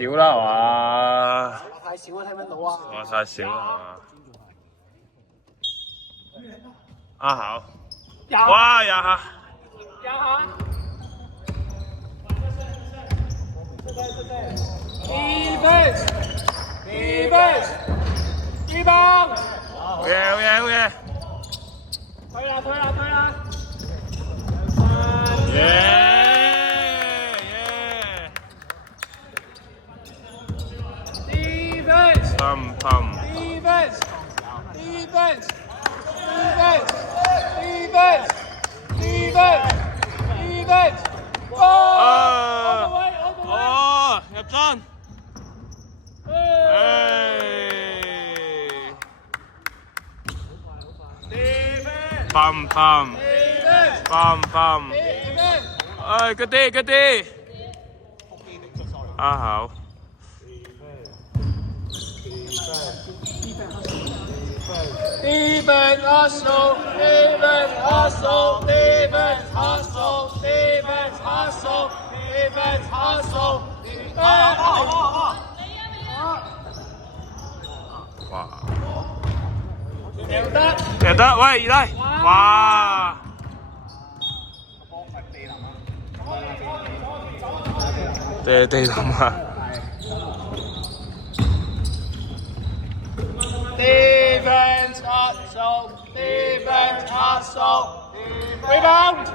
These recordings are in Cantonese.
少啦係嘛？太少啊，聽唔聽到啊？話太少啦係嘛？啊好，哇呀哈！呀哈！Defense，好嘢好嘢好嘢！推啦！耶！Defense，砰！ Defense，哦，入樽。砰！哎，嗰啲，啊好。Defense hustle.哇！贏得，喂，二弟，哇！地林啊！ Defense hustle. Rebound.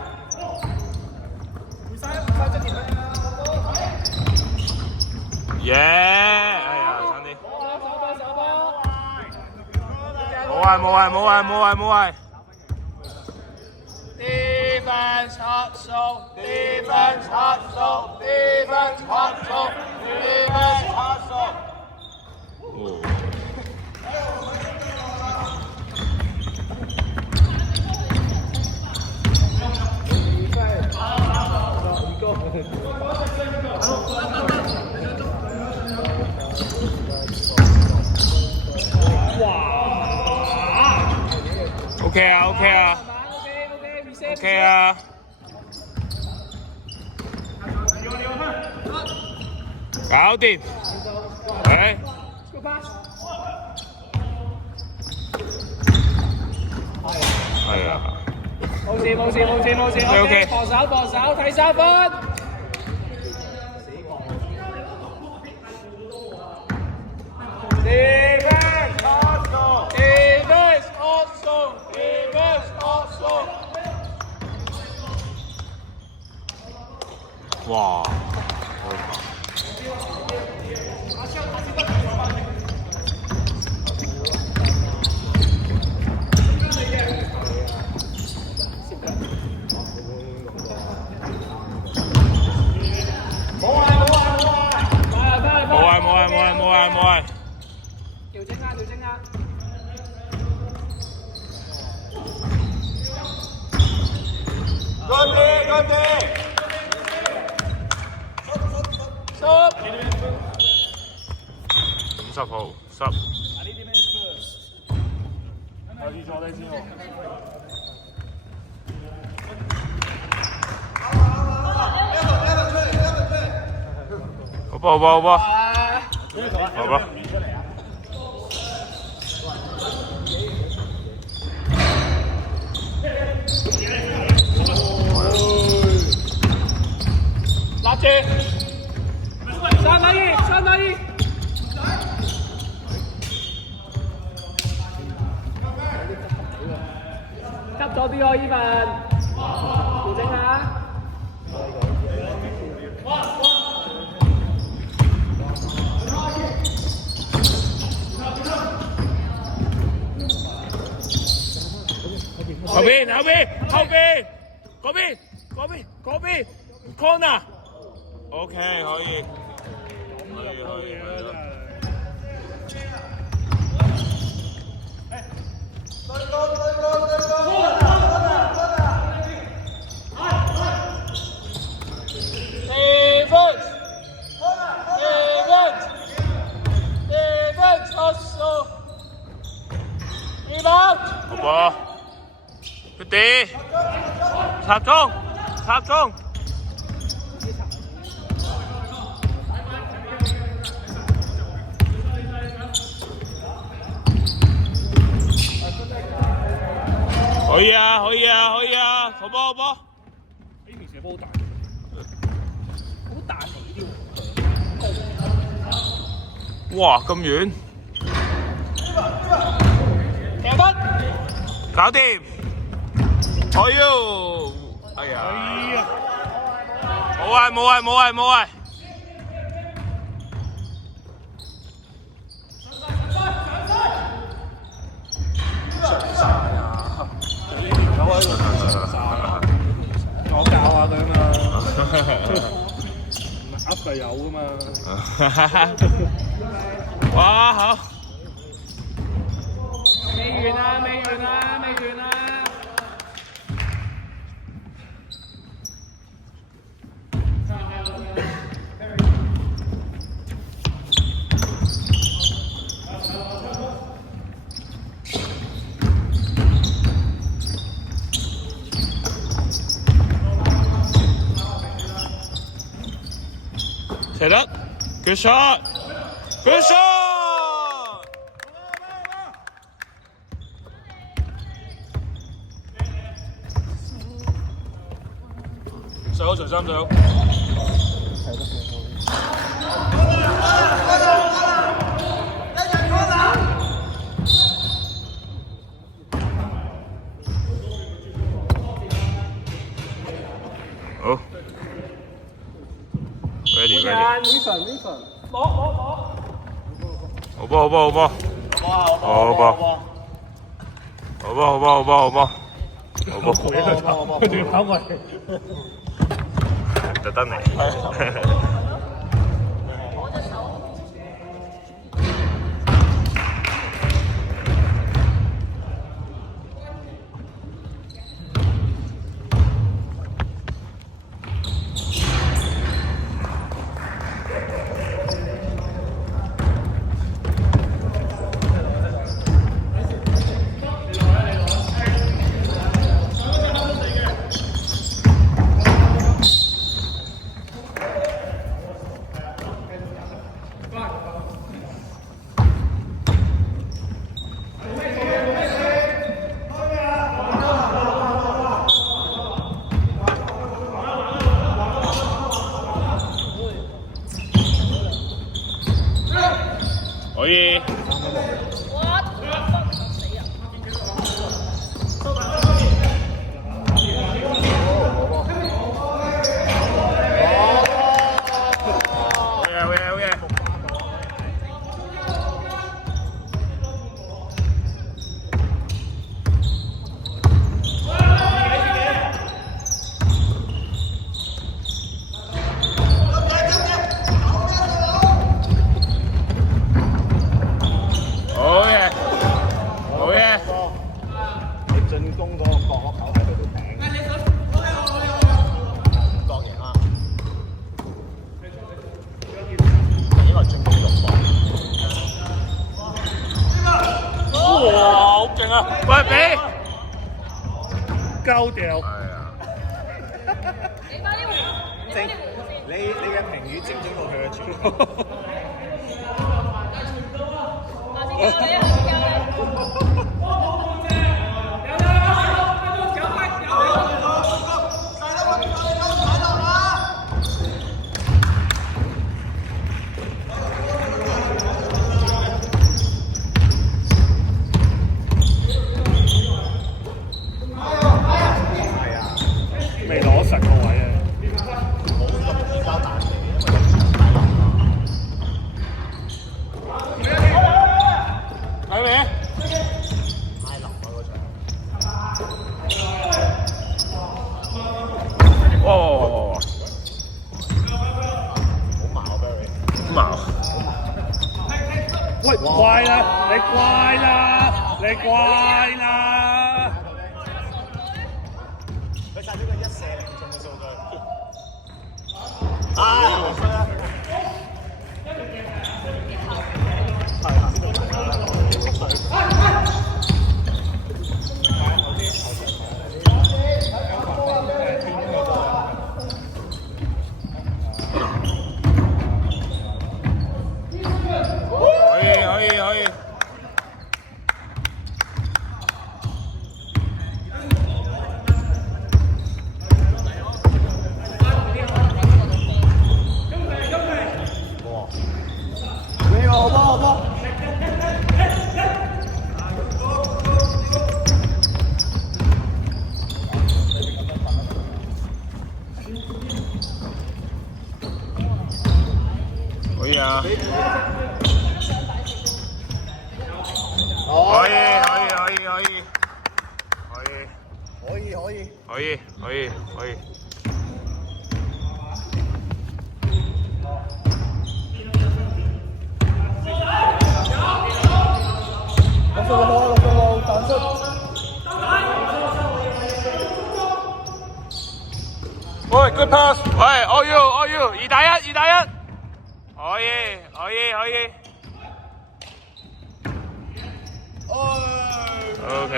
耶！哎呀，差啲。冇謂。Defense hustle. OK 啊！搞掂。誒。係啊。冇事。OK， 防守，睇3分。Defense hustle. 哇！冇謂。調整啊！Good day. 50號10。好吧。立住！3打2。急咗啲喎，依份。調整下。後邊，嗰邊 corner。OK， 可以。Defense hustle. Rebound. 好噃，佢哋插中。可以啊，可以啊，可以啊，好波好波。呢條射波好大，好彈嚟呢啲。哇，咁遠！射得，搞掂！哎呦！哎呀！冇謂冇謂冇謂冇謂！我教下佢嘛，噏就有噶嘛。哇，好！未完啊！未完啊！未完啊！射得 ，good shot，good shot！上好，除衫上好。好 ，ready ready。Wilson，攞。好波好波好波，好波好波好波好波好波好波，佢仲要跑過嚟。特登嚟。可以。進攻嗰個角落口喺佢度頂。角贏啦！呢個進攻動作。哇，好勁啊！喂，俾鳩掉。係啊。你嘅評語精準到佢嘅傳播。未攞實個位啊！冇咁易交彈地，因為睇未？太流啊嗰場！哇！好矛啊 Barry！ 好矛！喂，乖啦！你乖啦！你乖啦！佢晒呢個一射零中嘅數據。係可以。可以可以可以可以可以可以。可以可以可以。6彈出。喂 ，good pass， 喂，all you，all you， 2打1，2打1，可以，可以，可以。OK。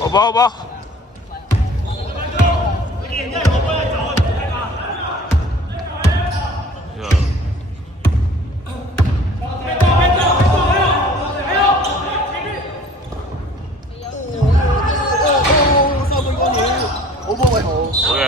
好吧，好吧。3分干擾，好波位好。好嘅。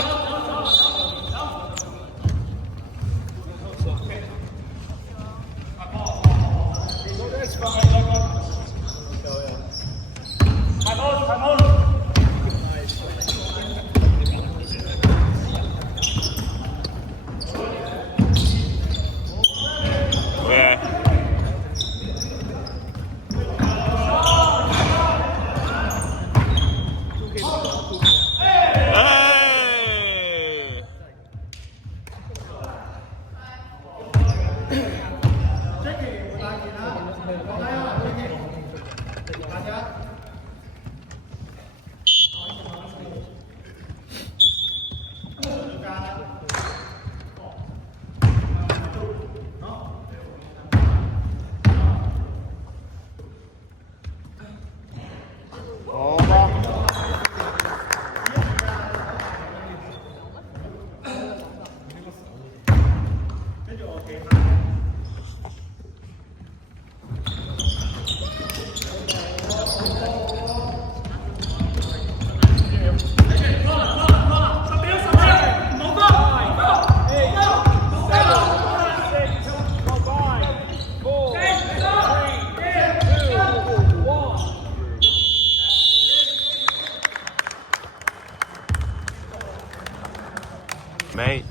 Mate.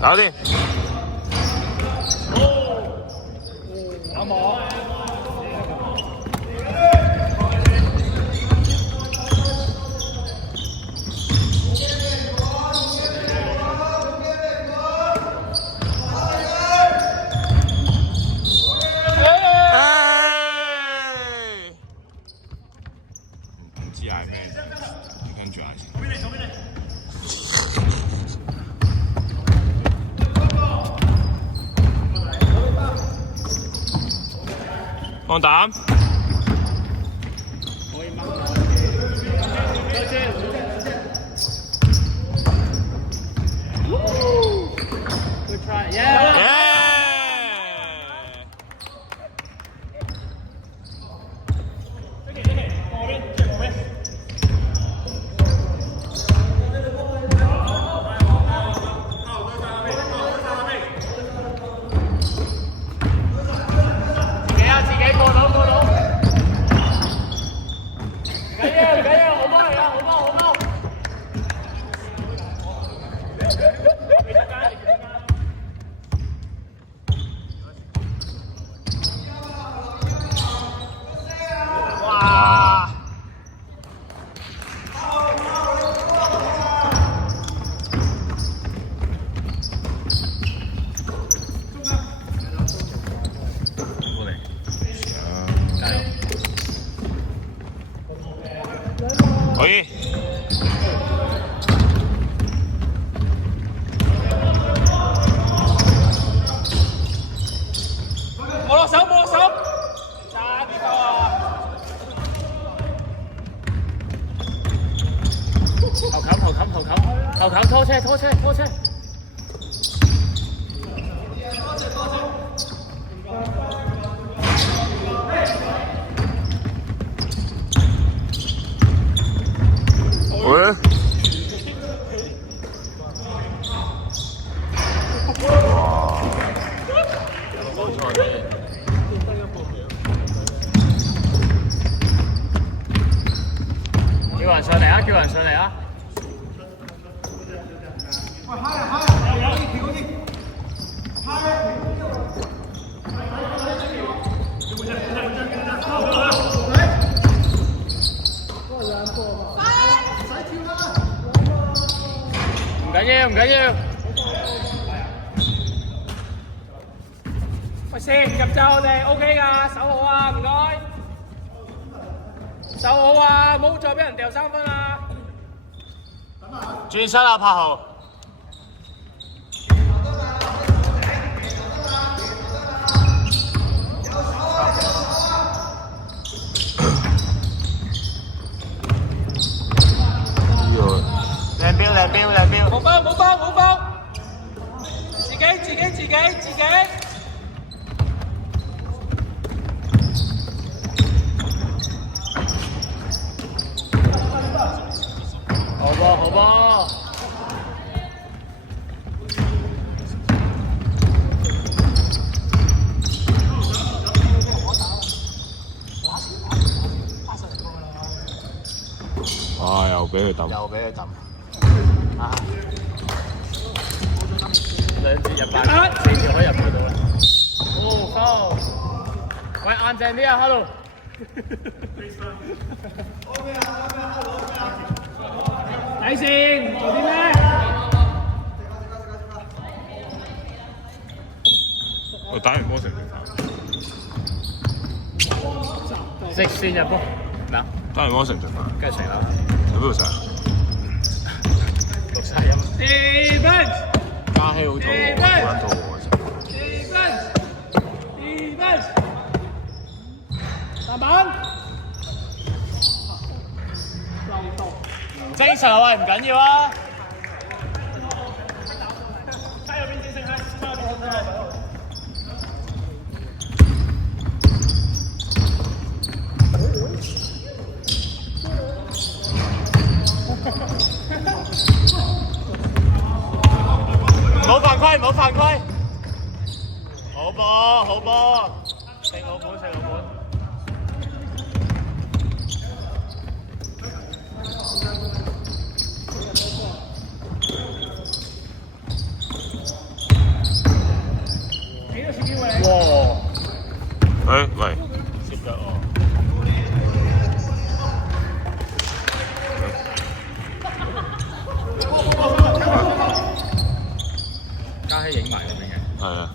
搞掂。有冇？唔知嗌咩，跟住嗌先。放膽。可以掹我。再見。Good try. Yeah. 可以。冇落手，冇落手，差啲夠啊！後冚拖車。喂。叫人上嚟啊！唔緊要。喂，先入就我哋 OK 噶，守好啊，唔該。守好啊，唔好再俾人掉3分啊！轉身啊，柏豪！靚標！冇包！自己！好波！啊！又俾佢抌。啊！2支入8，4條可以入去到啦。好，喂，硬淨啲啊 ，Hello。睇線，做啲咩？我打完波成食線入波，咩啊？打完波成唔食飯？梗係食啦。喺邊度食啊？6-1。2分。嘉熙好肚餓，好撚肚餓食。2分。籃板。正常喂，唔緊要啊。冇犯規。好波。食老本。喂，接腳喎。嘉熙影埋咁樣嘅。係啊，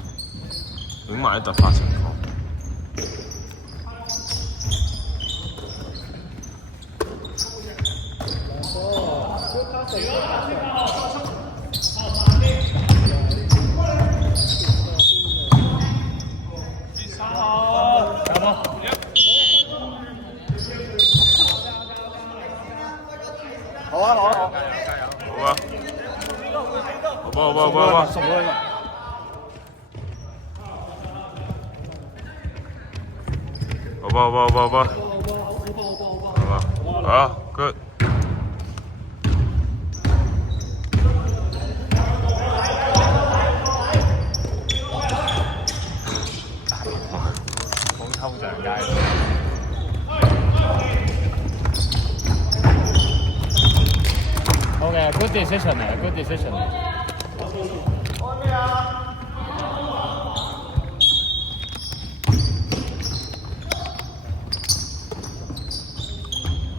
影埋啲突發情況。好啊！好啊！好！送咗佢。好啊 ，good。好抽上街。Okay, good decision.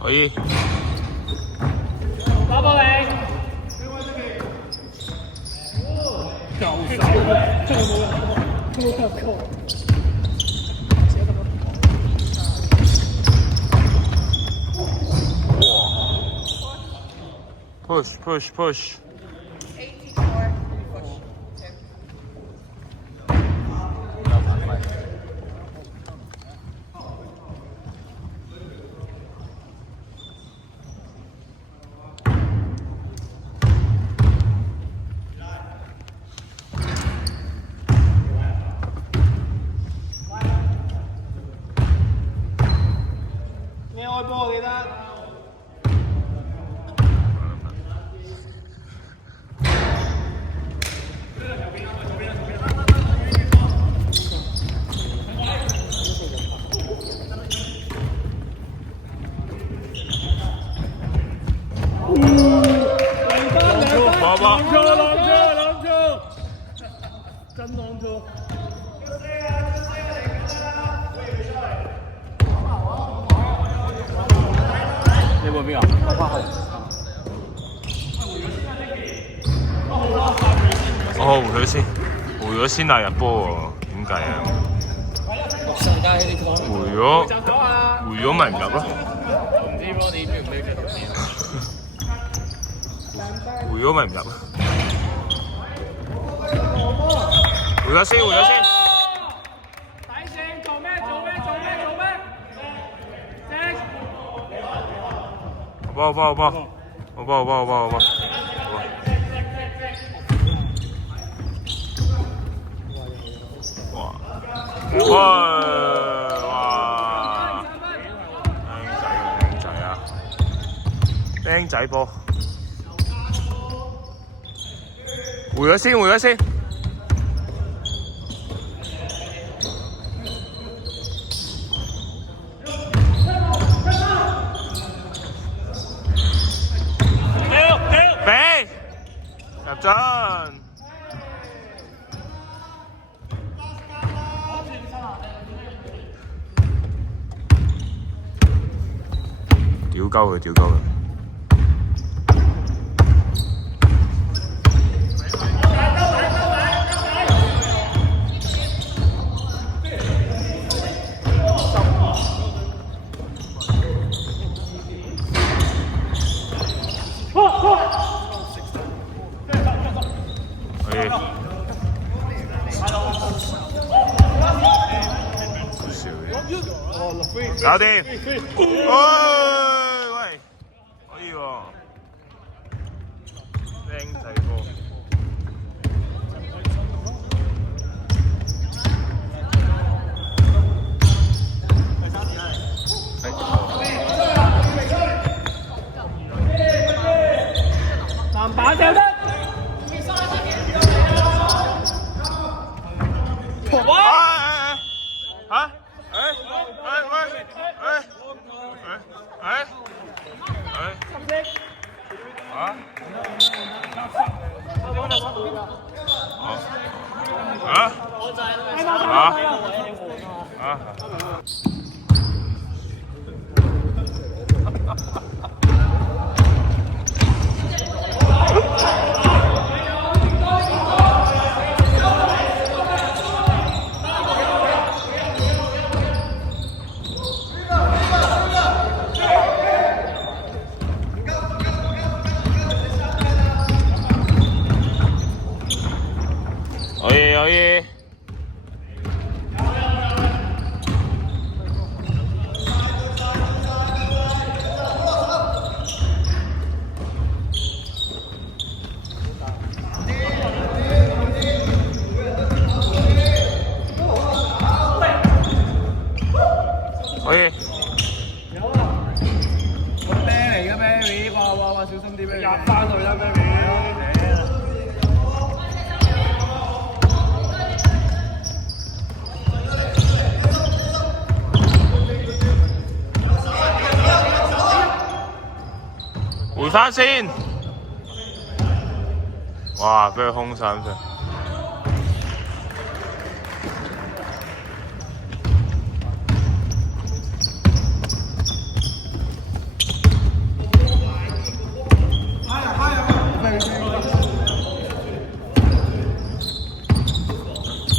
可以。打波你。Push. 84. Push. 2. 好不好？浪車，真浪車。你會邊啊？哦，回咗先啊！入波喎，點計啊？回咗咪唔入咯？唔知喎，你標唔標出條線？回咗咪唔入咯？回咗先。底線做咩？好波！哇！僆仔波，回咗先。俾入樽。屌鳩佢！搞掂！喂，可以喎，靚仔波。籃板就得。哇！嚇？可以。有啊，個啤嚟嘅啤，哇，小心啲啤，入翻去啦啤。回翻先，哇！俾佢空晒咁滯。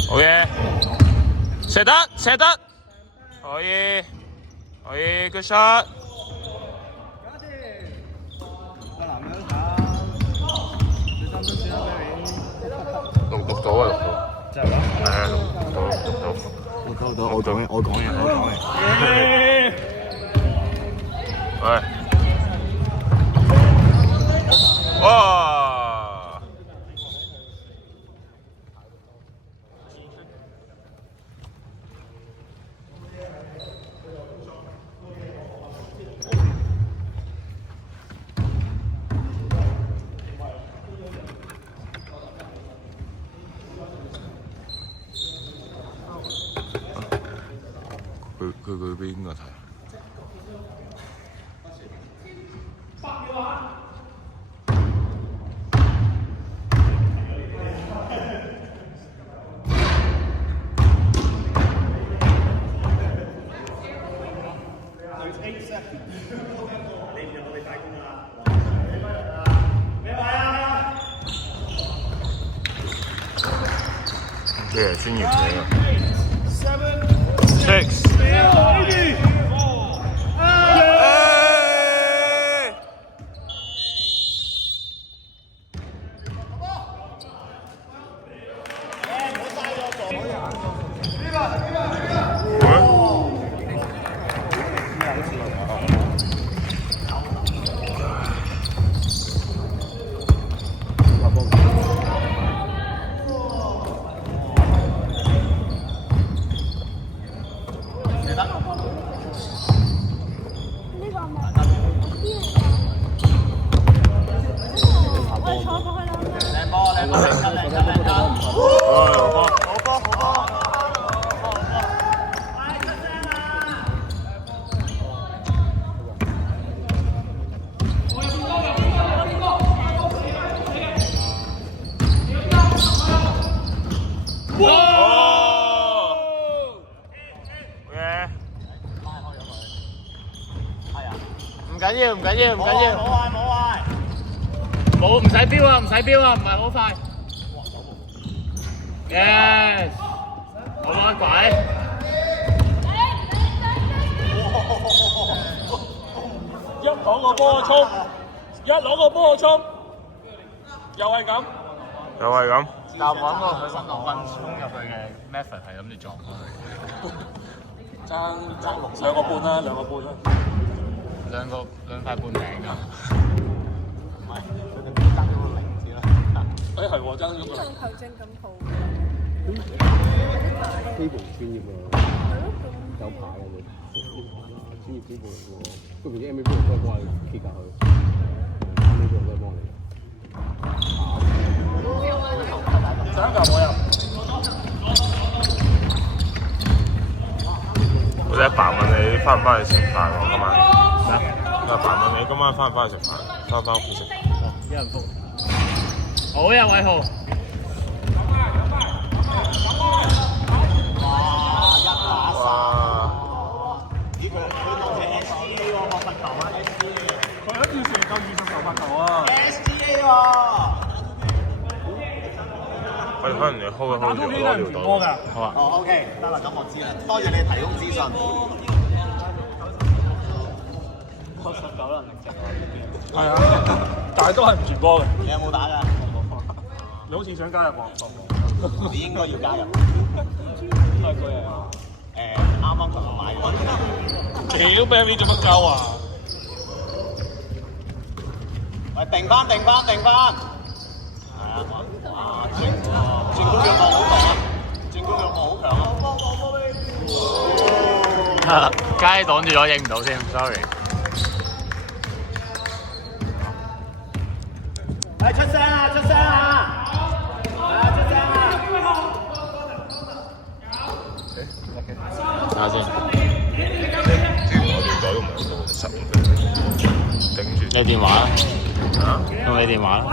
好嘢，射得，可以 ，good shot。錄到啊！真係㗎？係啊，錄到。我講嘢。喂！哇！佢俾邊個睇？係專業嚟嘅。Six。唔緊要，唔緊要，唔緊要。冇，唔使飆啊，唔使飆啊，唔係好快。Yes， 好啊，鬼。一攞個波衝，一攞個波衝，又係咁。又係咁。但揾個佢新浪分衝入去嘅 method 係諗住撞翻佢。爭兩個半啦，兩個半啦。兩塊半領㗎。唔係，佢哋爭咗個零字啦。係喎，爭咗個。球證咁好。基本專業喎，有牌嘅佢，專業基本嚟喎。不過啲 NBA 都幫佢揭下佢，NBA 都幫你。上一球我入。我阿爸問你翻唔翻去食飯喎今晚？阿爸問你今晚翻唔翻去食飯？翻屋企食。一人福。好呀，偉豪。佢一條成夠20球罰球啊 ！SGA 喎。我哋可能你 hold 一 hold 住攞條波㗎。好啊。哦 ，OK，得啦，咁我知啦，多謝你提供資訊。19啦，係啊，但係都係唔傳波嘅。你有冇打㗎？你好似想加入喎？你應該要加入。應該佢啱啱琴日買過。屌 Barry 做乜鳩啊？喂，定翻。係啊，哇，進攻欲望好強啊！進攻欲望好強啊！街擋住咗，影唔到添 ，sorry。喂，出聲啊！出聲啊！出聲啊！睇下先。我電袋都唔喺度，15分頂住。你電話啦？啊？用你電話啦。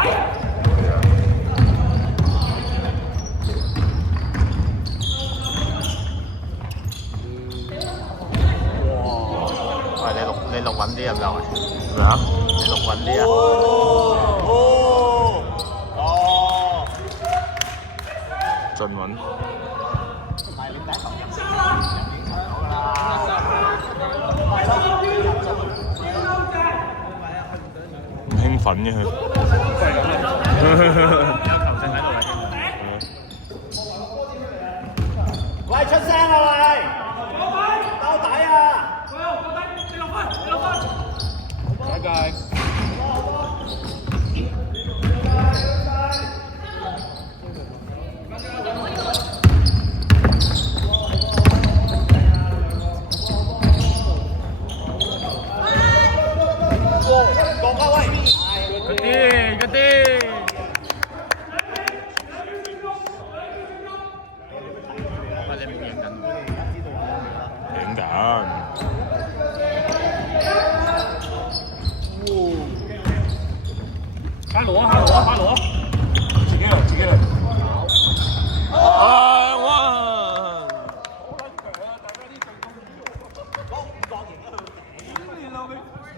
喂，你錄穩啲入嚟。咩啊？你錄穩啲啊！盡穩。唔興奮嘅佢。喂，出聲啊喂！兜底啊！拜拜。嗰啲。喂，你冇影緊喎。影緊。哈羅啊！自己嚟。啊！哇！好撚強啊！大家啲進攻。你老味唔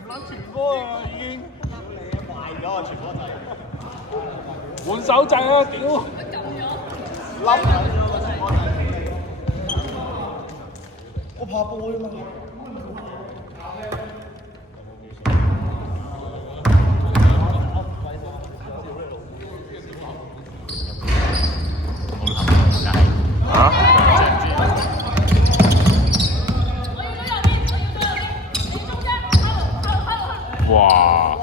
撚傳波啊已經。壞咗啊！傳波仔。換手掣啊！屌！冧。我怕波啊嘛。啊？哇！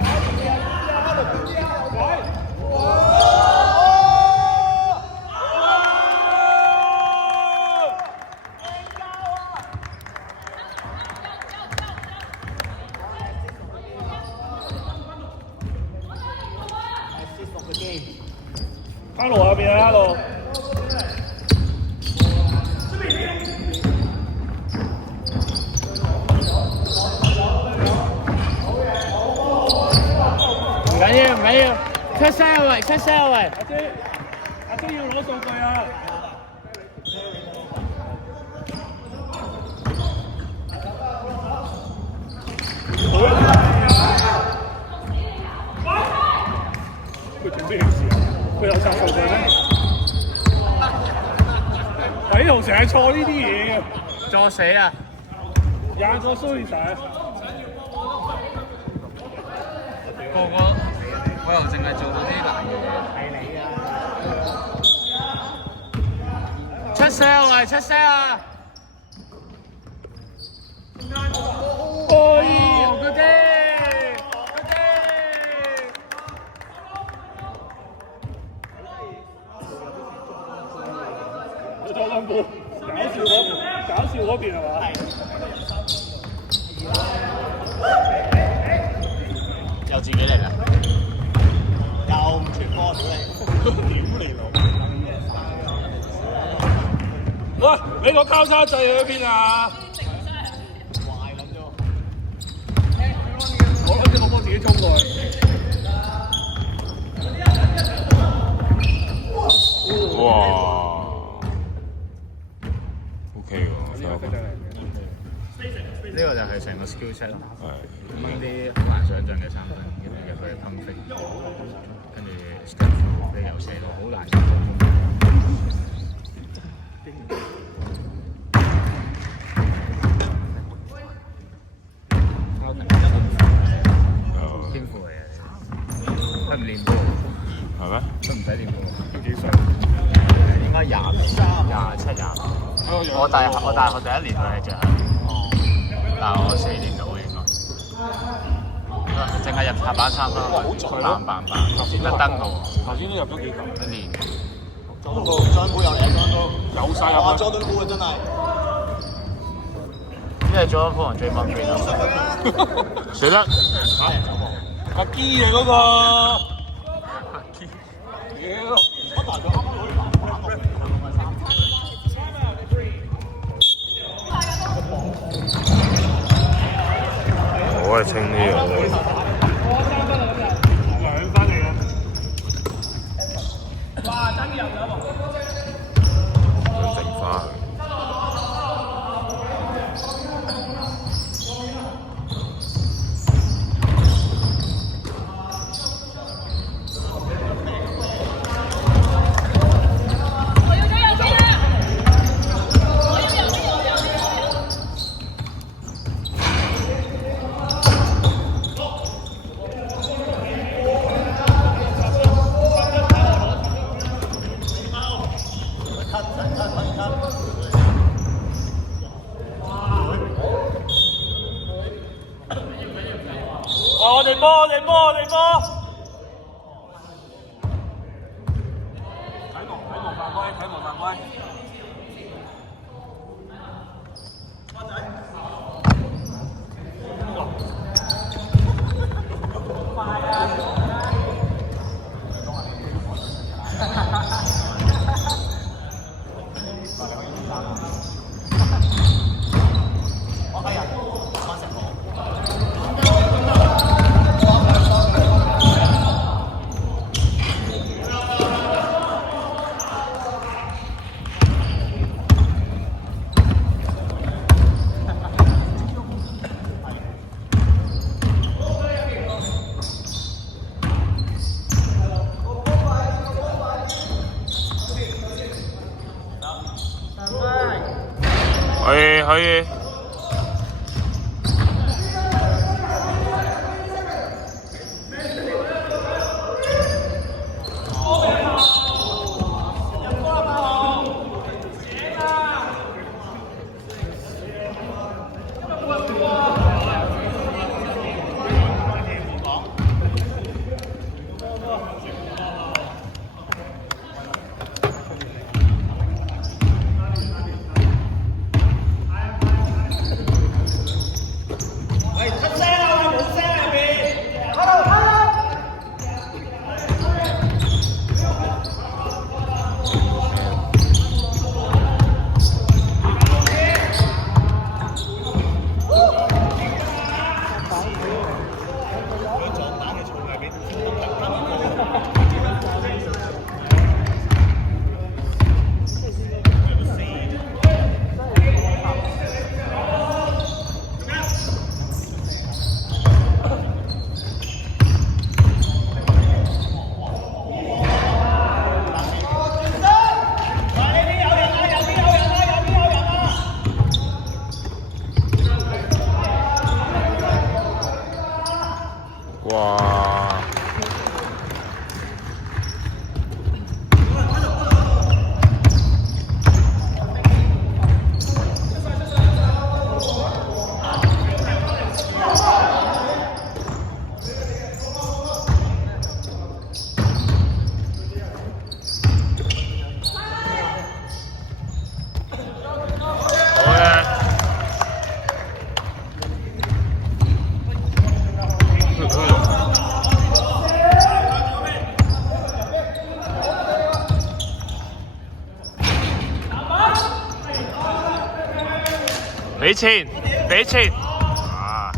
哈羅啊，邊啊，哈羅。唔緊要，唔緊要，出聲喂，出聲喂。阿姐要攞數據啊！佢做咩事啊？佢有殺數據咩？喺度成日錯呢啲嘢嘅，作死啊！廿個衰晒。個個我又淨係做到啲難嘅嘢。係你啊！出聲喂，出聲啊！哦，good day，good day。我兩步搞笑嗰邊係嘛？又自己嚟啦，又唔傳波屌你老！喂，你個交叉掣喺邊啊？壞撚咗！我諗住個波自己衝過去。哇！OK 喎，真係。呢個就係成個 skill set 咯。掹啲好難想像嘅三分，跟住入去噴飛，跟住 step through 你又射到好難想像。天賦嚟嘅，佢唔練波，係咩？都唔使練波。幾歲？應該27、28。我大學第一年佢係着，但係我4年到應該。淨係入下板3分，籃板特登嘅喎。頭先都入咗幾球？一年。裝杯有嘢，有晒入哇！去。裝到杯啊，真係。因為做咗波同最掹邊啊！死得！阿基啊嗰個。阿基。屌！我係清呢樣嘢。兩分嚟嘅。哇！爭啲入咗喎。整花佢。我哋波！睇望犯規。可以。俾錢，俾錢。啊！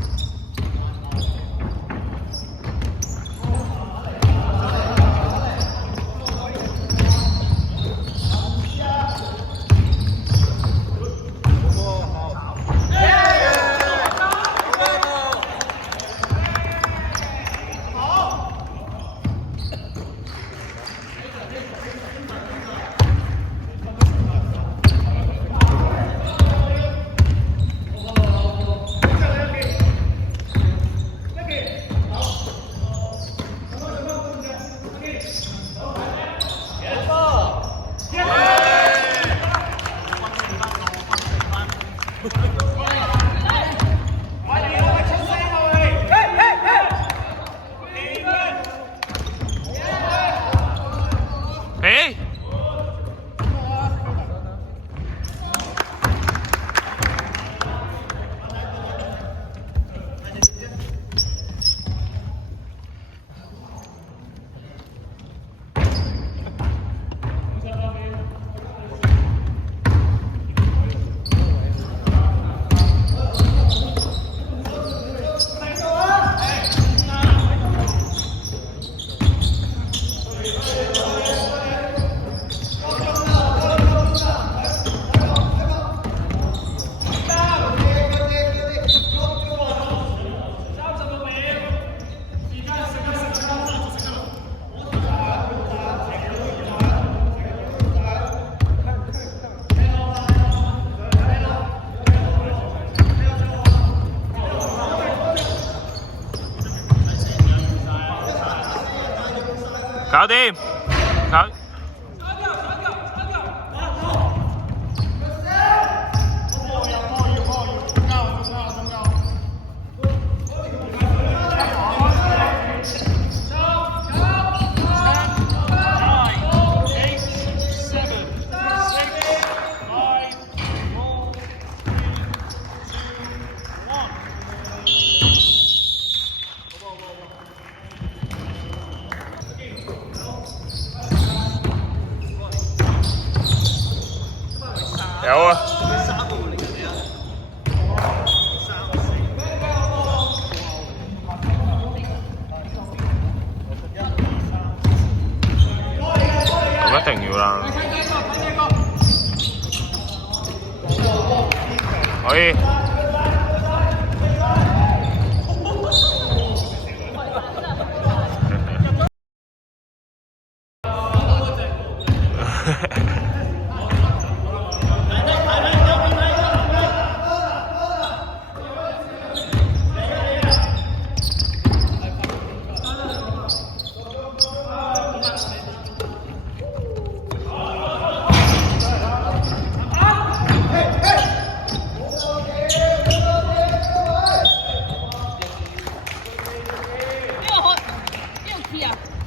俾搞掂，搞。有啊。咁一定要啦。可以。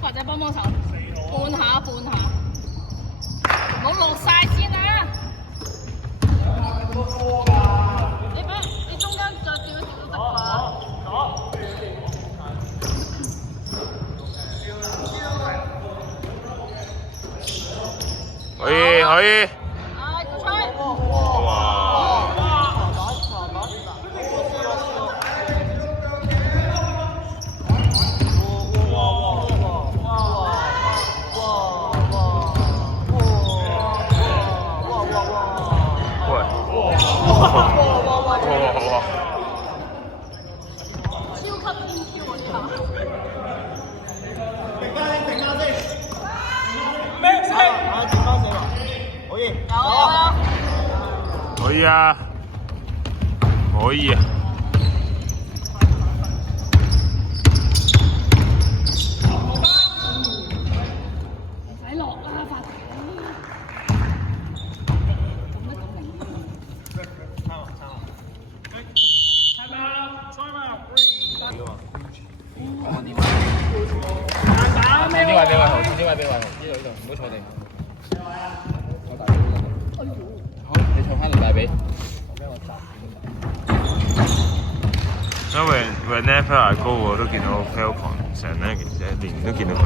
或者幫幫手，半下半下，唔好落晒先啊！你中間再叫一條都得啩？可以可以。哎，吹！可以啊，可以啊。啲位俾位豪，啲位俾位豪，呢度唔好坐地。我大髀嗰度。好，你坐翻度大髀。因為 whenever I go 我都見到 Falcon 成日一年都見到佢。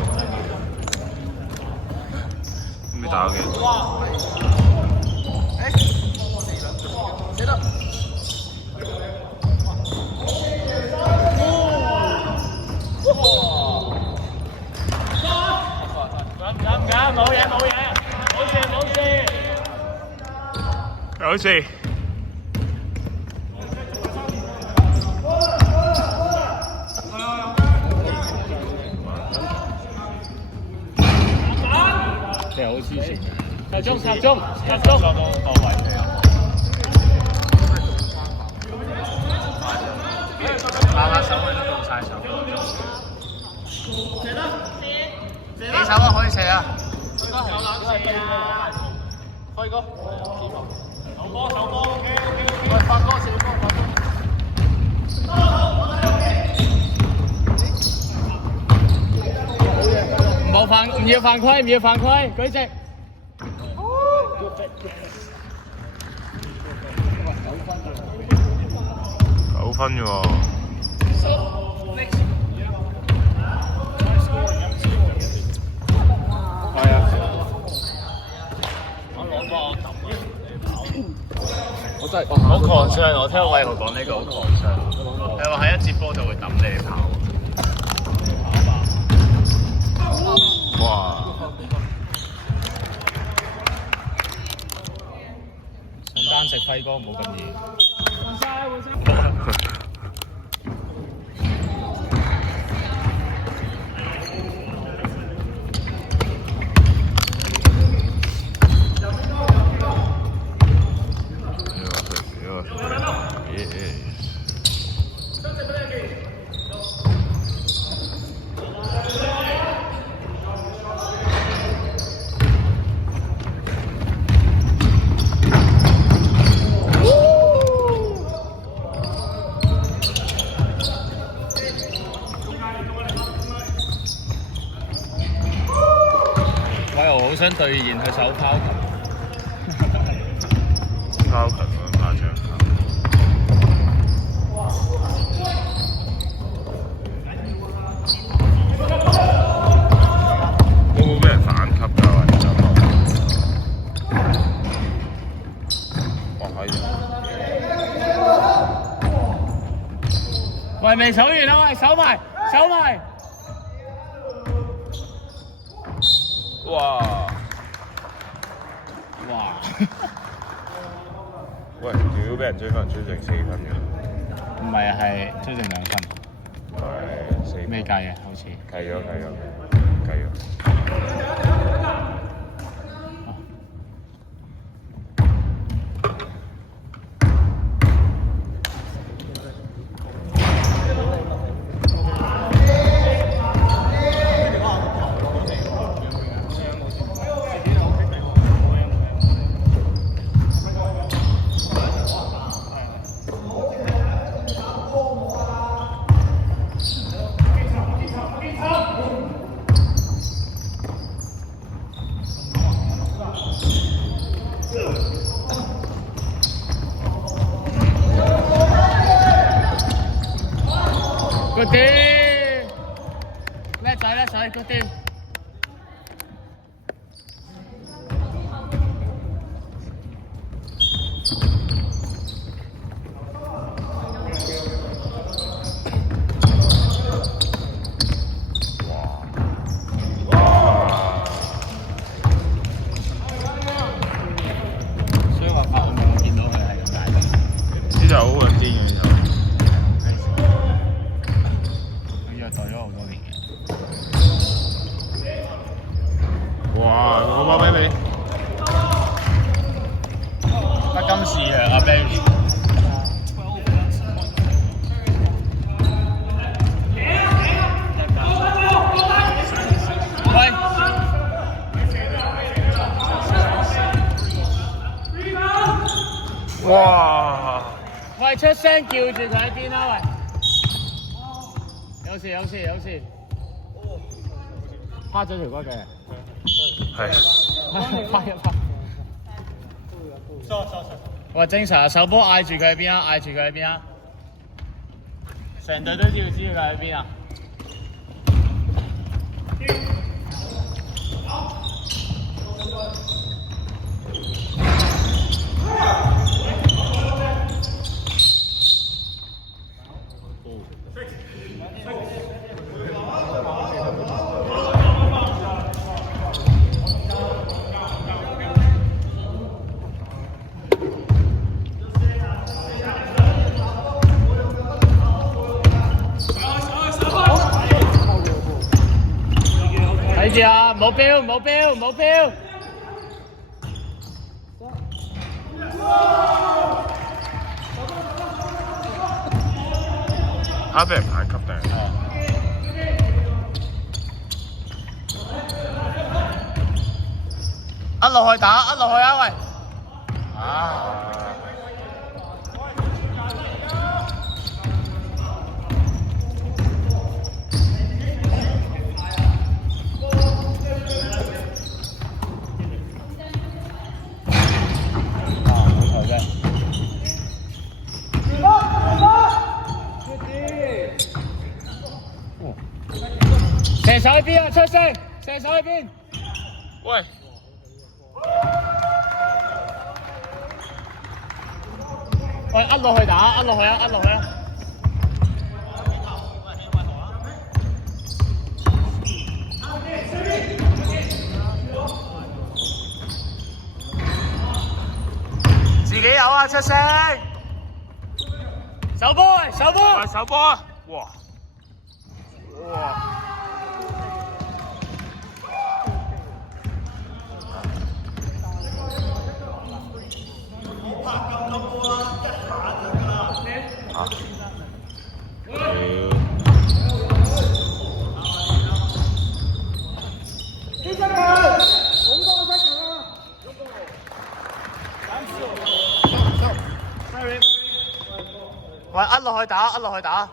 未打嘅。有事。即係好黐線。集中。到位打手佢都做晒手。幾手啊？可以射啊！開哥，手波 ，OK， 喂，發哥射波，唔要犯規，舉直。9分啫喎。係啊。我真係好狂傷，我聽到偉豪講呢個好狂傷。佢話喺一接波就會抌你跑。哇！上單食輝哥冇咁易。好想兌現佢手拋球，拋球咁誇張。會唔會俾人反級㗎？或者哇！喂，未守完啊！喂，守埋。哇！喂，如果俾人追分，追剩4分嘅。唔係啊，係追剩2分。係4分。未計嘅，好似。計咗。Good team，叻仔 ，good team。所以話發夢我見到佢係咁解嘅。呢就好撚癲嘅就。待咗好多年嘅。哇！我包俾你。不甘示弱啊 ，Barry。喂。哇！喂，出聲叫住佢喺邊啊！喂。有事。趴咗條骨嘅。係。拍一拍。喂，正常手波嗌住佢喺邊啊？嗌住佢喺邊啊？成隊都要知佢喺邊啊？睇住啊！冇標，冇標，冇標。啱俾人排級定？一落去打，一落去啊！喂。啊！射手喺邊啊？出聲！射手喺邊？喂！喂，壓落去打，壓落去啊，壓落去啊！自己有啊，出聲！手波，手波！喂，手波啊！哇！哇！喂，壓落去打，壓落去打。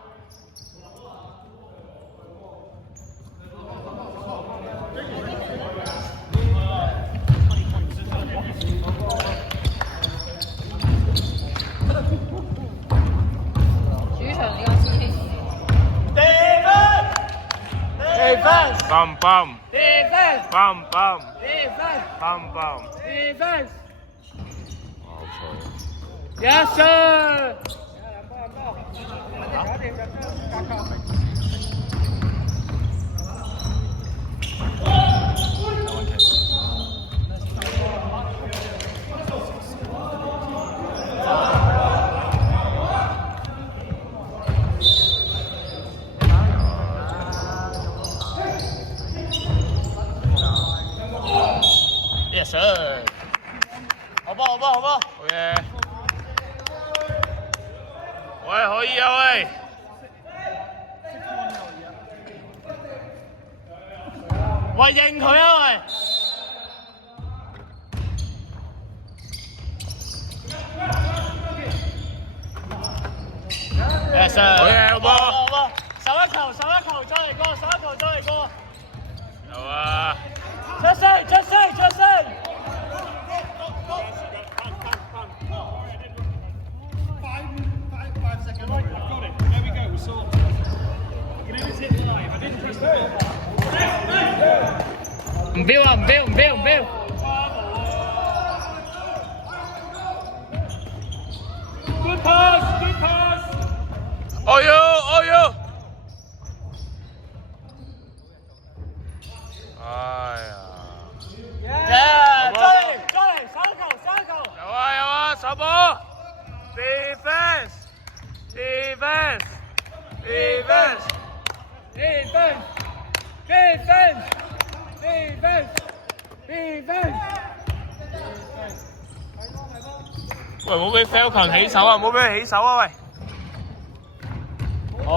Bam bam. Defense. Bam bam. Defense. Bam bam. Defense. 冇錯。Yes sir. Yes sir. 好波，好波，好波。好嘢。喂，可以啊喂。喂，認佢啊喂。Yes sir。好嘢，好波。好波。手一球，手一球，再嚟過，手一球，再嚟過。有啊。出聲，出聲，出聲。唔標啊！唔標！唔標！唔標！哦呦！哦呦！哎呀！再嚟！三球！有啊！手波 ！Defense！ 喂，唔好俾 Falcon 起手啊！唔好俾佢起手啊！喂！好。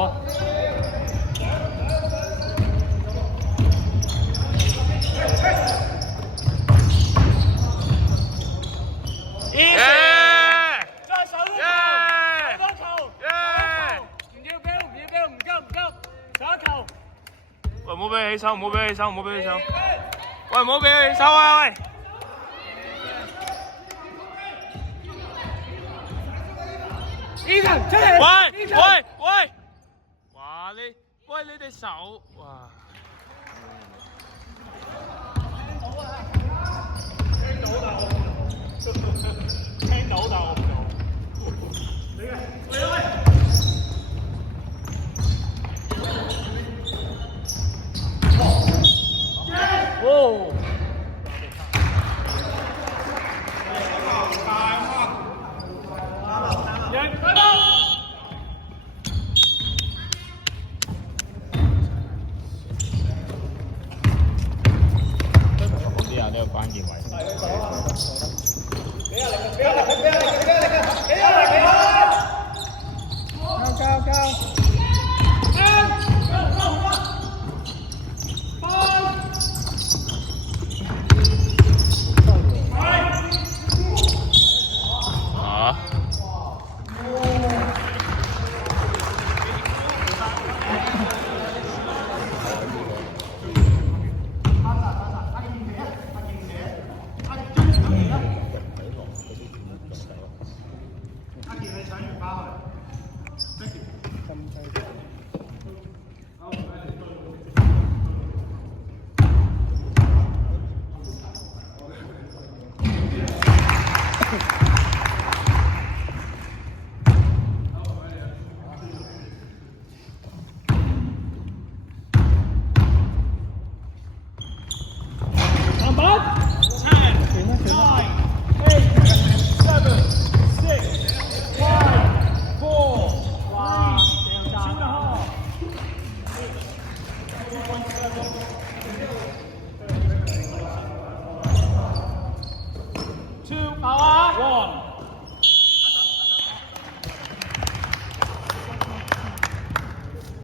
再手一球！唔要標！唔急！手一球！喂，唔好俾佢佢起手，唔好俾佢起手，唔好俾佢起手。喂，唔好俾佢起手啊！喂。Ethan 出嚟！喂喂喂！哇你哋手哇！聽到但我唔做。哦！啲人都有關鍵位。